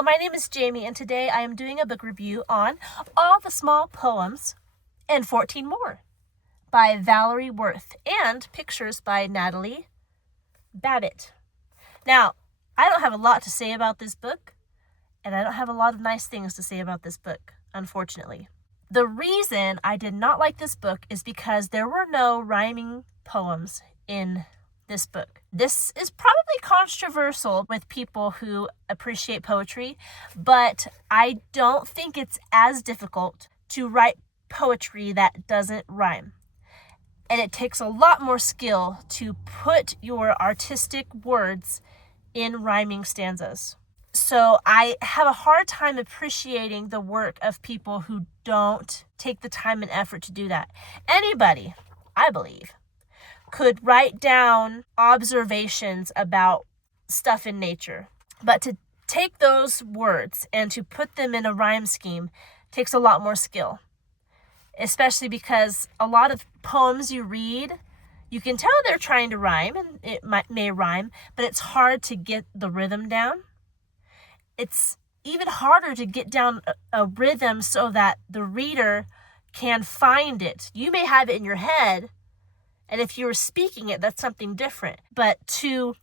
Hello, my name is Jamie, and today I am doing a book review on All the Small Poems and 14 More by Valerie and pictures by Natalie, Babbitt. Now, I don't have a lot to say about this book, and I don't have a lot of nice things to say about this book, unfortunately. The reason I did not like this book is because there were no rhyming poems in this book. This is probably controversial with people who appreciate poetry, but I don't think it's as difficult to write poetry that doesn't rhyme. And it takes a lot more skill to put your artistic words in rhyming stanzas. So I have a hard time appreciating the work of people who don't take the time and effort to do that. Anybody, I believe, could write down observations about stuff in nature. But to take those words and to put them in a rhyme scheme takes a lot more skill. Especially because a lot of poems you read, you can tell they're trying to rhyme, and it may rhyme, but it's hard to get the rhythm down. It's even harder to get down a rhythm so that the reader can find it. You may have it in your head, and if you're speaking it, that's something different. But to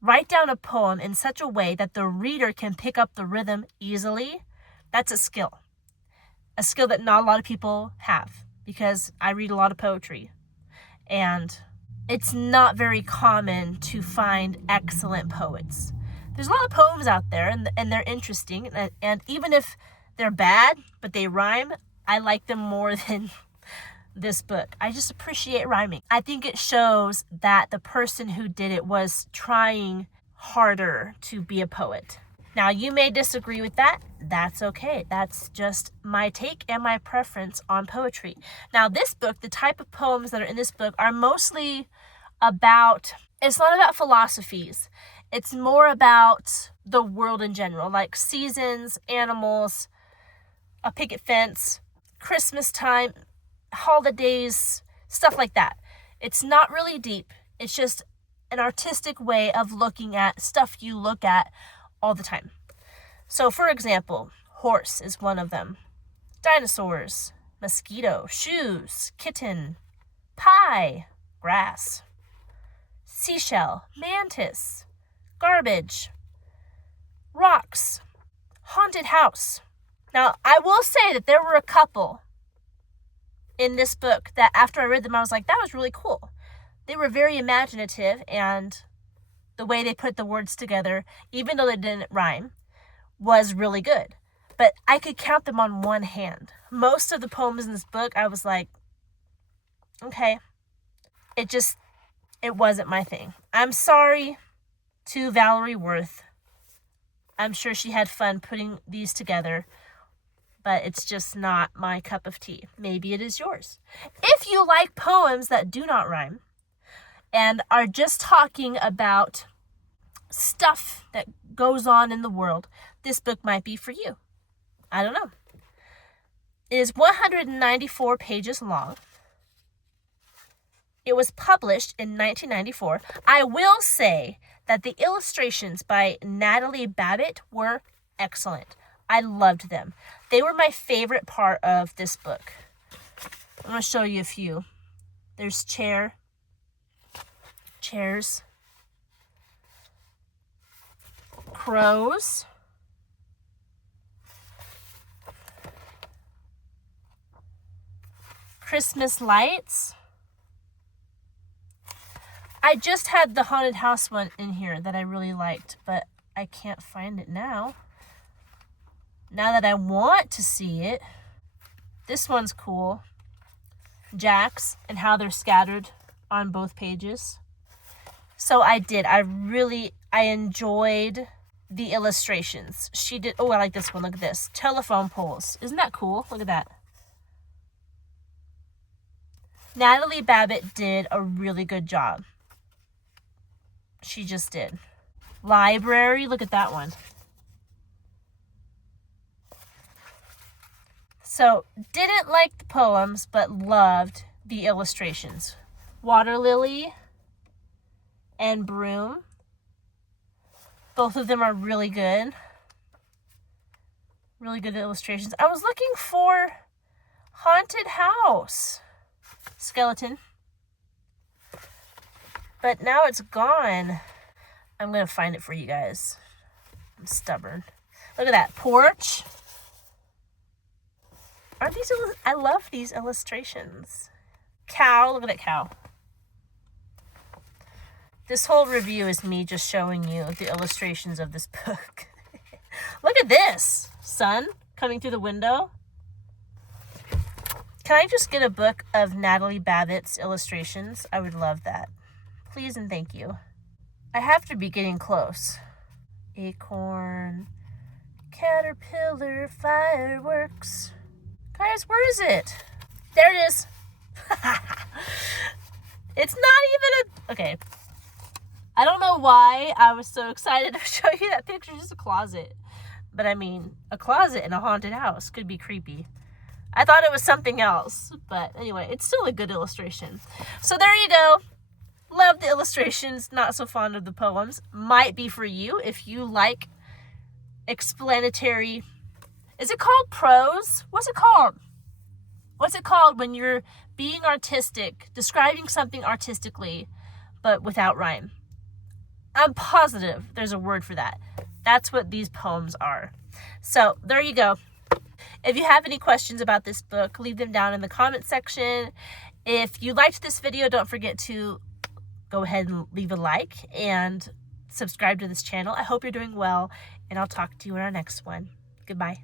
write down a poem in such a way that the reader can pick up the rhythm easily, that's a skill. A skill that not a lot of people have, because I read a lot of poetry. And it's not very common to find excellent poets. There's a lot of poems out there, and they're interesting. And even if they're bad, but they rhyme, I like them more than this book. I just appreciate rhyming. I think it shows that the person who did it was trying harder to be a poet. Now, you may disagree with that. That's okay. That's just my take and my preference on poetry. Now, this book, the type of poems that are in this book are mostly about, it's not about philosophies. It's more about the world in general, like seasons, animals, a picket fence, Christmas time, holidays, stuff like that. It's not really deep. It's just an artistic way of looking at stuff you look at all the time. So, for example, horse is one of them. Dinosaurs, mosquito, shoes, kitten, pie, grass, seashell, mantis, garbage, rocks, haunted house. Now, I will say that there were a couple in this book that after I read them, I was like, that was really cool. They were very imaginative, and the way they put the words together, even though they didn't rhyme, was really good. But I could count them on one hand. Most of the poems in this book, I was like, okay, it wasn't my thing. I'm sorry to Valerie. I'm sure she had fun putting these together, but it's just not my cup of tea. Maybe it is yours. If you like poems that do not rhyme and are just talking about stuff that goes on in the world, this book might be for you. I don't know. It is 194 pages long. It was published in 1994. I will say that the illustrations by Natalie Babbitt were excellent. I loved them. They were my favorite part of this book. I'm going to show you a few. There's chairs, crows, Christmas lights. I just had the haunted house one in here that I really liked, but I can't find it now. Now that I want to see it, this one's cool. Jacks and how they're scattered on both pages. So I enjoyed the illustrations. She did, I like this one. Look at this. Telephone poles. Isn't that cool? Look at that. Natalie Babbitt did a really good job. She just did. Library. Look at that one. So, didn't like the poems, but loved the illustrations. Water lily and broom. Both of them are really good. Really good illustrations. I was looking for haunted house skeleton, but now it's gone. I'm going to find it for you guys. I'm stubborn. Look at that porch. Aren't these, I love these illustrations. Cow, look at that cow. This whole review is me just showing you the illustrations of this book. Look at this. Sun coming through the window. Can I just get a book of Natalie Babbitt's illustrations? I would love that. Please and thank you. I have to be getting close. Acorn, caterpillar, fireworks. Guys, where is it? There it is. It's not even a... Okay. I don't know why I was so excited to show you that picture. Just a closet. But I mean, a closet in a haunted house could be creepy. I thought it was something else. But anyway, it's still a good illustration. So there you go. Love the illustrations. Not so fond of the poems. Might be for you if you like explanatory... Is it called prose? What's it called? What's it called when you're being artistic, describing something artistically, but without rhyme? I'm positive there's a word for that. That's what these poems are. So there you go. If you have any questions about this book, leave them down in the comment section. If you liked this video, don't forget to go ahead and leave a like and subscribe to this channel. I hope you're doing well, and I'll talk to you in our next one. Goodbye.